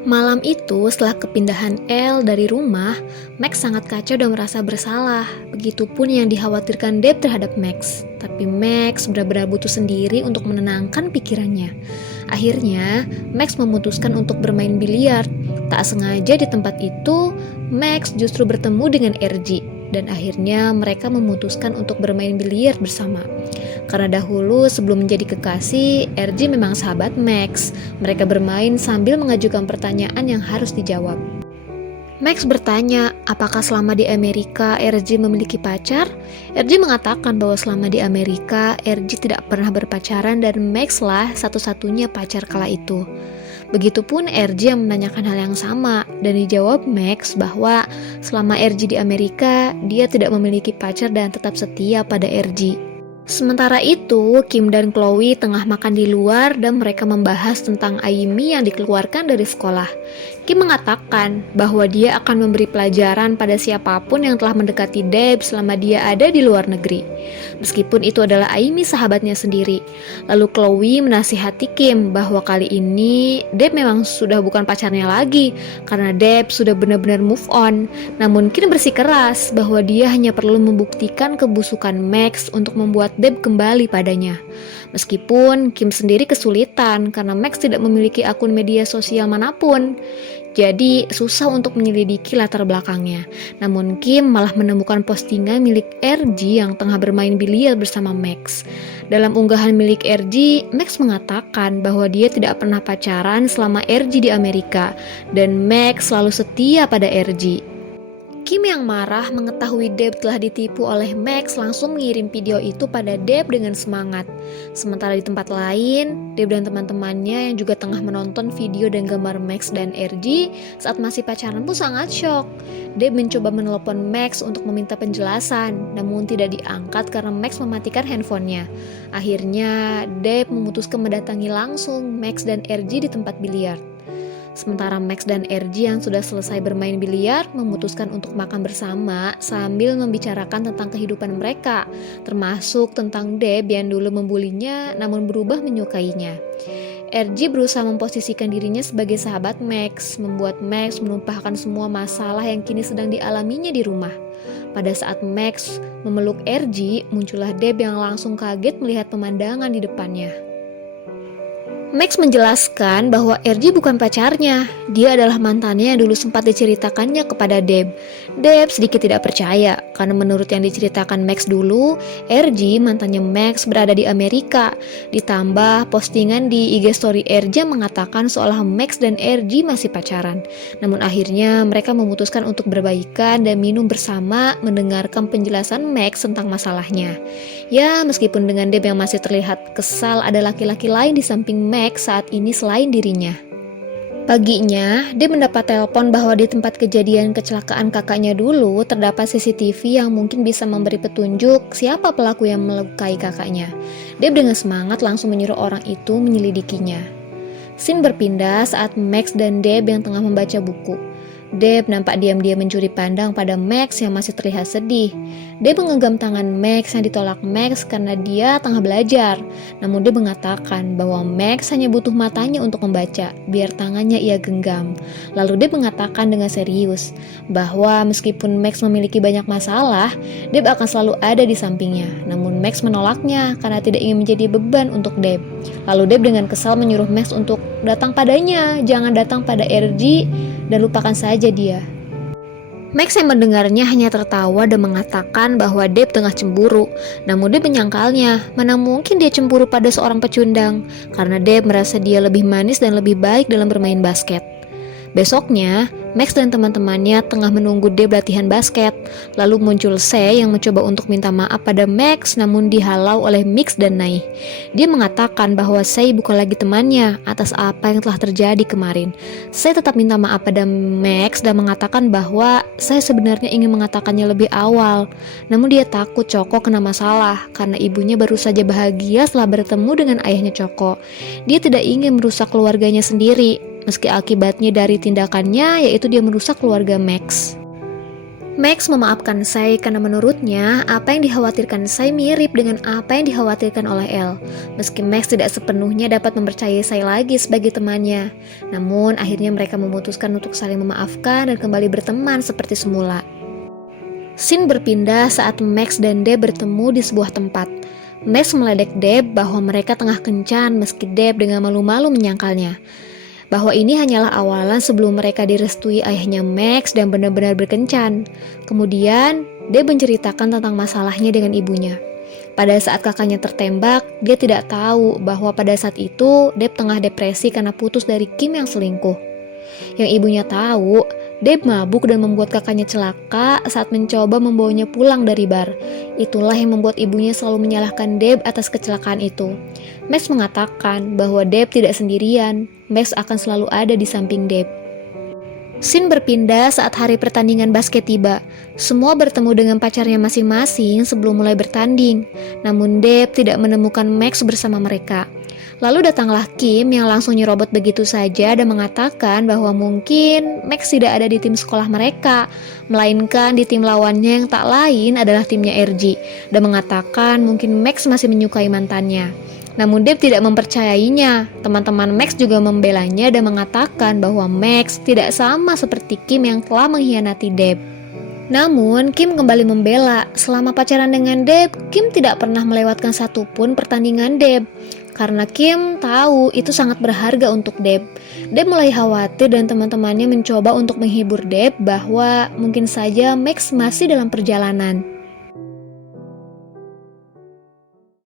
Malam itu, setelah kepindahan Elle dari rumah, Max sangat kacau dan merasa bersalah. Begitupun yang dikhawatirkan Deb terhadap Max. Tapi Max benar-benar butuh sendiri untuk menenangkan pikirannya. Akhirnya, Max memutuskan untuk bermain biliar. Tak sengaja di tempat itu, Max justru bertemu dengan RG. Dan akhirnya mereka memutuskan untuk bermain biliar bersama. Karena dahulu sebelum menjadi kekasih, RG memang sahabat Max. Mereka bermain sambil mengajukan pertanyaan yang harus dijawab. Max bertanya, apakah selama di Amerika RG memiliki pacar? RG mengatakan bahwa selama di Amerika, RG tidak pernah berpacaran dan Max lah satu-satunya pacar kala itu. Begitupun RG yang menanyakan hal yang sama dan dijawab Max bahwa selama RG di Amerika, dia tidak memiliki pacar dan tetap setia pada RG. Sementara itu, Kim dan Chloe tengah makan di luar dan mereka membahas tentang Amy yang dikeluarkan dari sekolah. Kim mengatakan bahwa dia akan memberi pelajaran pada siapapun yang telah mendekati Deb selama dia ada di luar negeri. Meskipun itu adalah Amy sahabatnya sendiri. Lalu Chloe menasihati Kim bahwa kali ini Deb memang sudah bukan pacarnya lagi karena Deb sudah benar-benar move on. Namun Kim bersikeras bahwa dia hanya perlu membuktikan kebusukan Max untuk membuat Deb kembali padanya. Meskipun Kim sendiri kesulitan karena Max tidak memiliki akun media sosial manapun. Jadi susah untuk menyelidiki latar belakangnya. Namun Kim malah menemukan postingan milik RG yang tengah bermain biliar bersama Max. Dalam unggahan milik RG, Max mengatakan bahwa dia tidak pernah pacaran selama RG di Amerika dan Max selalu setia pada RG. Kim yang marah mengetahui Deb telah ditipu oleh Max langsung mengirim video itu pada Deb dengan semangat. Sementara di tempat lain, Deb dan teman-temannya yang juga tengah menonton video dan gambar Max dan RG saat masih pacaran pun sangat syok. Deb mencoba menelepon Max untuk meminta penjelasan, namun tidak diangkat karena Max mematikan handphonenya. Akhirnya, Deb memutuskan mendatangi langsung Max dan RG di tempat biliar. Sementara Max dan RG yang sudah selesai bermain biliar memutuskan untuk makan bersama sambil membicarakan tentang kehidupan mereka, termasuk tentang Deb yang dulu membulinya namun berubah menyukainya. RG berusaha memposisikan dirinya sebagai sahabat Max, membuat Max menumpahkan semua masalah yang kini sedang dialaminya di rumah. Pada saat Max memeluk RG, muncullah Deb yang langsung kaget melihat pemandangan di depannya. Max menjelaskan bahwa RG bukan pacarnya, dia adalah mantannya yang dulu sempat diceritakannya kepada Deb. Deb sedikit tidak percaya, karena menurut yang diceritakan Max dulu, RG mantannya Max berada di Amerika. Ditambah postingan di IG story RG mengatakan seolah Max dan RG masih pacaran. Namun akhirnya mereka memutuskan untuk berbaikan dan minum bersama mendengarkan penjelasan Max tentang masalahnya. Ya, meskipun dengan Deb yang masih terlihat kesal ada laki-laki lain di samping Max saat ini selain dirinya. Paginya, Deb mendapat telepon bahwa di tempat kejadian kecelakaan kakaknya dulu terdapat CCTV yang mungkin bisa memberi petunjuk siapa pelaku yang melukai kakaknya. Deb dengan semangat langsung menyuruh orang itu menyelidikinya. Scene berpindah saat Max dan Deb yang tengah membaca buku. Deb nampak diam-diam mencuri pandang pada Max yang masih terlihat sedih. Deb menggenggam tangan Max yang ditolak Max karena dia tengah belajar. Namun Deb mengatakan bahwa Max hanya butuh matanya untuk membaca, biar tangannya ia genggam. Lalu Deb mengatakan dengan serius bahwa meskipun Max memiliki banyak masalah, Deb akan selalu ada di sampingnya. Namun Max menolaknya karena tidak ingin menjadi beban untuk Deb. Lalu Deb dengan kesal menyuruh Max untuk datang padanya, jangan datang pada RG dan lupakan saja dia. Max yang mendengarnya hanya tertawa dan mengatakan bahwa Deb tengah cemburu. Namun Deb menyangkalnya, mana mungkin dia cemburu pada seorang pecundang, karena Deb merasa dia lebih manis dan lebih baik dalam bermain basket. Besoknya, Max dan teman-temannya tengah menunggu Deb latihan basket. Lalu muncul Se yang mencoba untuk minta maaf pada Max namun dihalau oleh Mix dan Nai. Dia mengatakan bahwa Se bukan lagi temannya atas apa yang telah terjadi kemarin. Se tetap minta maaf pada Max dan mengatakan bahwa Se sebenarnya ingin mengatakannya lebih awal. Namun dia takut Choco kena masalah karena ibunya baru saja bahagia setelah bertemu dengan ayahnya Choco. Dia tidak ingin merusak keluarganya sendiri, meski akibatnya dari tindakannya yaitu dia merusak keluarga Max. Max memaafkan Sai karena menurutnya apa yang dikhawatirkan Sai mirip dengan apa yang dikhawatirkan oleh Elle. Meski Max tidak sepenuhnya dapat mempercayai Sai lagi sebagai temannya, namun akhirnya mereka memutuskan untuk saling memaafkan dan kembali berteman seperti semula. Scene berpindah saat Max dan Deb bertemu di sebuah tempat. Max meledek Deb bahwa mereka tengah kencan meski Deb dengan malu-malu menyangkalnya. Bahwa ini hanyalah awalan sebelum mereka direstui ayahnya Max dan benar-benar berkencan. Kemudian, Deb menceritakan tentang masalahnya dengan ibunya. Pada saat kakaknya tertembak, dia tidak tahu bahwa pada saat itu Deb tengah depresi karena putus dari Kim yang selingkuh. Yang ibunya tahu, Deb mabuk dan membuat kakaknya celaka saat mencoba membawanya pulang dari bar. Itulah yang membuat ibunya selalu menyalahkan Deb atas kecelakaan itu. Max mengatakan bahwa Deb tidak sendirian, Max akan selalu ada di samping Deb. Scene berpindah saat hari pertandingan basket tiba. Semua bertemu dengan pacarnya masing-masing sebelum mulai bertanding. Namun Deb tidak menemukan Max bersama mereka. Lalu datanglah Kim yang langsung nyerobot begitu saja dan mengatakan bahwa mungkin Max tidak ada di tim sekolah mereka, melainkan di tim lawannya yang tak lain adalah timnya RG, dan mengatakan mungkin Max masih menyukai mantannya. Namun Deb tidak mempercayainya. Teman-teman Max juga membelanya dan mengatakan bahwa Max tidak sama seperti Kim yang telah mengkhianati Deb. Namun, Kim kembali membela. Selama pacaran dengan Deb, Kim tidak pernah melewatkan satupun pertandingan Deb. Karena Kim tahu itu sangat berharga untuk Deb. Deb mulai khawatir dan teman-temannya mencoba untuk menghibur Deb bahwa mungkin saja Max masih dalam perjalanan.